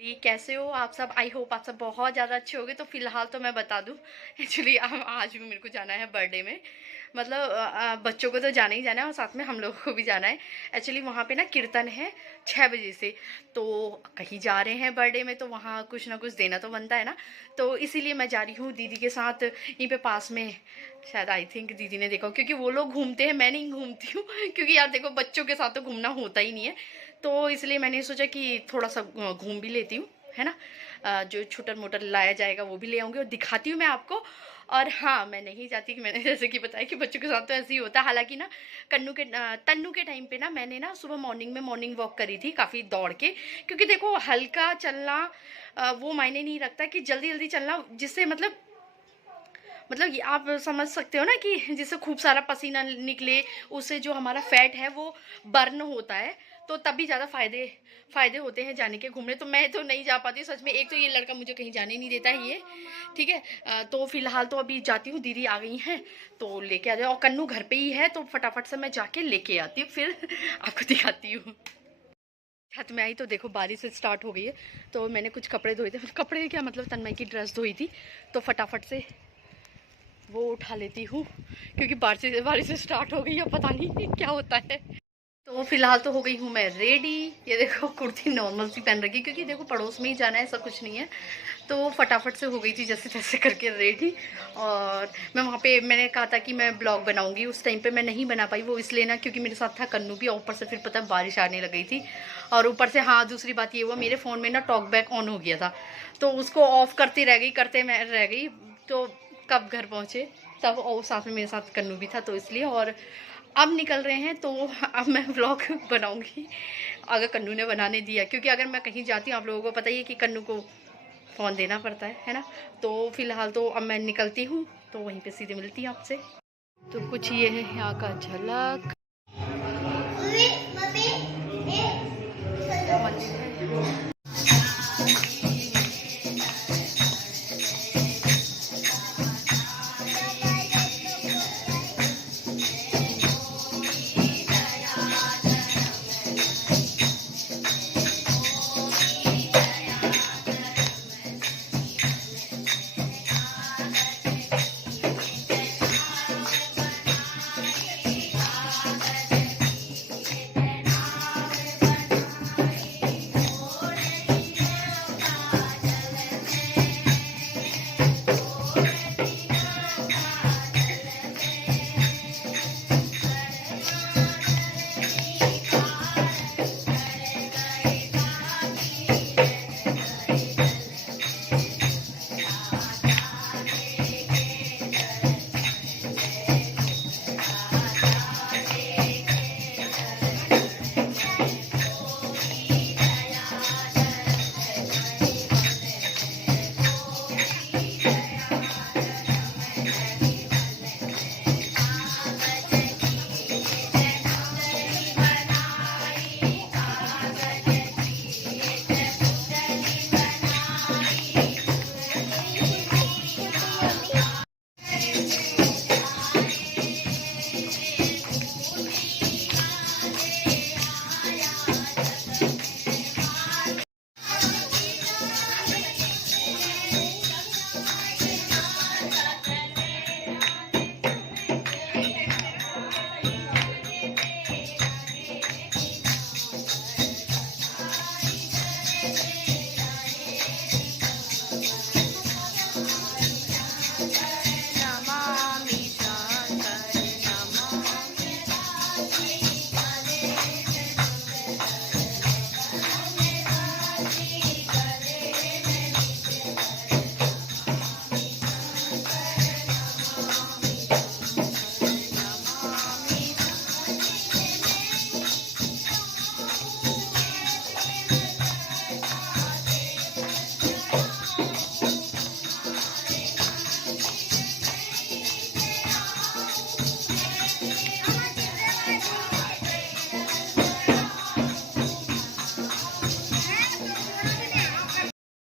कैसे हो आप सब? आई होप आप सब बहुत ज़्यादा अच्छे होंगे। तो फिलहाल तो मैं बता दूं, एक्चुअली आज भी मेरे को जाना है बर्थडे में। मतलब बच्चों को तो जाना ही जाना है और साथ में हम लोगों को भी जाना है। एक्चुअली वहाँ पे ना कीर्तन है 6 बजे से, तो कहीं जा रहे हैं बर्थडे में तो वहाँ कुछ ना कुछ देना तो बनता है ना। तो इसीलिए मैं जा रही हूँ दीदी के साथ यहीं पे पास में। शायद आई थिंक दीदी ने देखा हो, क्योंकि वो लोग घूमते हैं, मैं नहीं घूमती हूँ क्योंकि यार देखो बच्चों के साथ तो घूमना होता ही नहीं है। तो इसलिए मैंने सोचा कि थोड़ा सा घूम भी लेती हूँ, है ना। जो छोटा मोटा लाया जाएगा वो भी ले आऊँगी और दिखाती हूँ मैं आपको। और हाँ, मैं नहीं चाहती कि मैंने जैसे कि बताया कि बच्चों के साथ तो ऐसे ही होता है। हालांकि ना तन्नू के टाइम पे ना मैंने ना सुबह मॉर्निंग में मॉर्निंग वॉक करी थी काफ़ी दौड़ के, क्योंकि देखो हल्का चलना वो मायने नहीं रखता कि जल्दी जल्दी चलना, जिससे मतलब ये आप समझ सकते हो ना कि जिससे खूब सारा पसीना निकले, उससे जो हमारा फैट है वो बर्न होता है, तो तभी ज़्यादा फ़ायदे होते हैं जाने के घूमने। तो मैं तो नहीं जा पाती सच में। एक तो ये लड़का मुझे कहीं जाने नहीं देता है ये, ठीक है। तो फिलहाल तो अभी जाती हूँ, दीदी आ गई हैं तो लेके आ जाओ। और कन्नू घर पे ही है तो फटाफट से मैं जाके लेके आती हूँ, फिर आपको दिखाती हूँ। छत में आई तो देखो बारिश स्टार्ट हो गई है। तो मैंने कुछ कपड़े धोए थे, कपड़े क्या मतलब तन्मय की ड्रेस धोई थी, तो फटाफट से वो उठा लेती हूँ, क्योंकि बारिश स्टार्ट हो गई है, पता नहीं क्या होता है। तो फिलहाल तो हो गई हूँ मैं रेडी। ये देखो कुर्ती नॉर्मल सी पहन रखी, क्योंकि देखो पड़ोस में ही जाना है, ऐसा कुछ नहीं है। तो फटाफट से हो गई थी जैसे तैसे करके रेडी। और मैं वहाँ पे मैंने कहा था कि मैं ब्लॉग बनाऊंगी, उस टाइम पे मैं नहीं बना पाई। वो इसलिए ना क्योंकि मेरे साथ था कन्नू भी, और ऊपर से फिर पता है बारिश आने लग गई थी। और ऊपर से हाँ, दूसरी बात ये हुआ, मेरे फ़ोन में ना टॉक बैक ऑन हो गया था, तो उसको ऑफ करती रह गई, करते मैं रह गई। तो कब घर पहुँचे तब, और साथ में मेरे साथ कन्नू भी था, तो इसलिए। और अब निकल रहे हैं, तो अब मैं व्लॉग बनाऊंगी अगर कन्नू ने बनाने दिया, क्योंकि अगर मैं कहीं जाती हूँ आप लोगों को पता ही है कि कन्नू को फ़ोन देना पड़ता है ना। तो फिलहाल तो अब मैं निकलती हूँ, तो वहीं पे सीधे मिलती हूँ आपसे। तो कुछ ये है यहाँ का झलक, मंदिर है।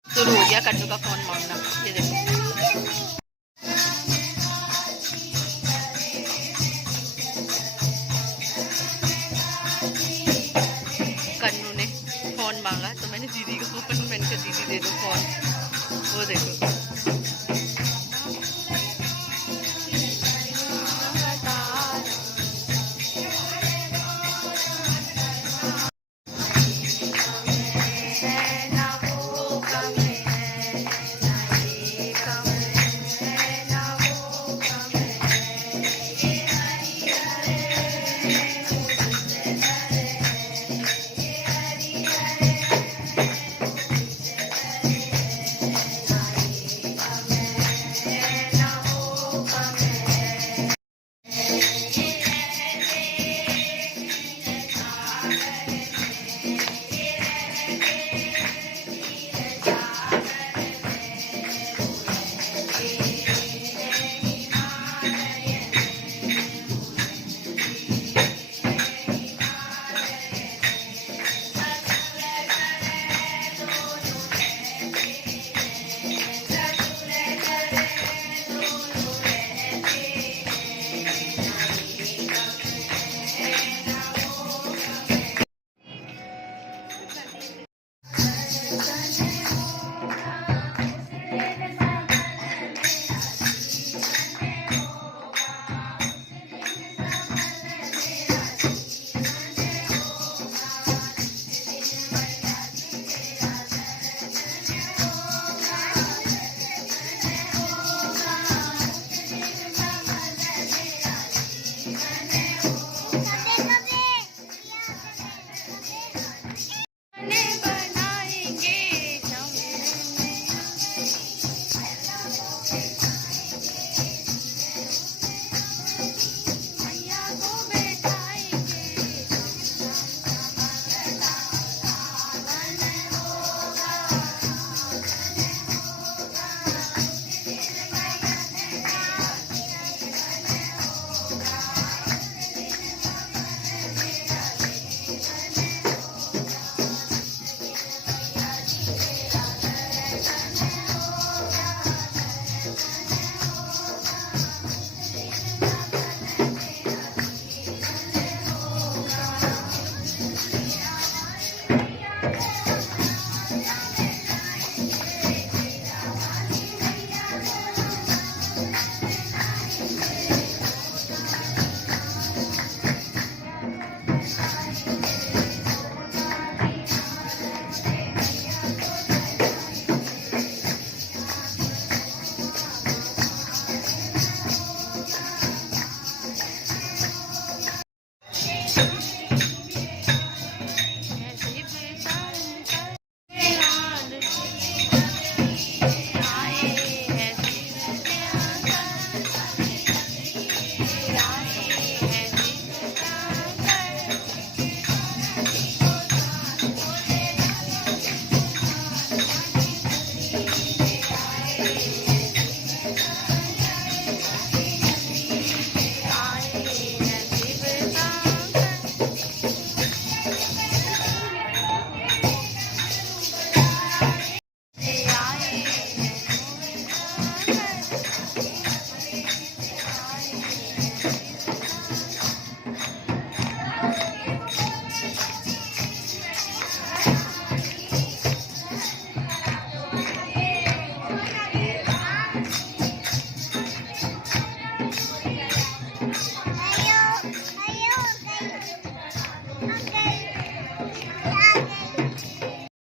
शुरू हो गया कन्नू का फ़ोन मांगना, ये देखो। कन्नू ने फ़ोन मांगा तो मैंने दीदी को फ़ोन, मैंने कहा दे दो फ़ोन। वो देखो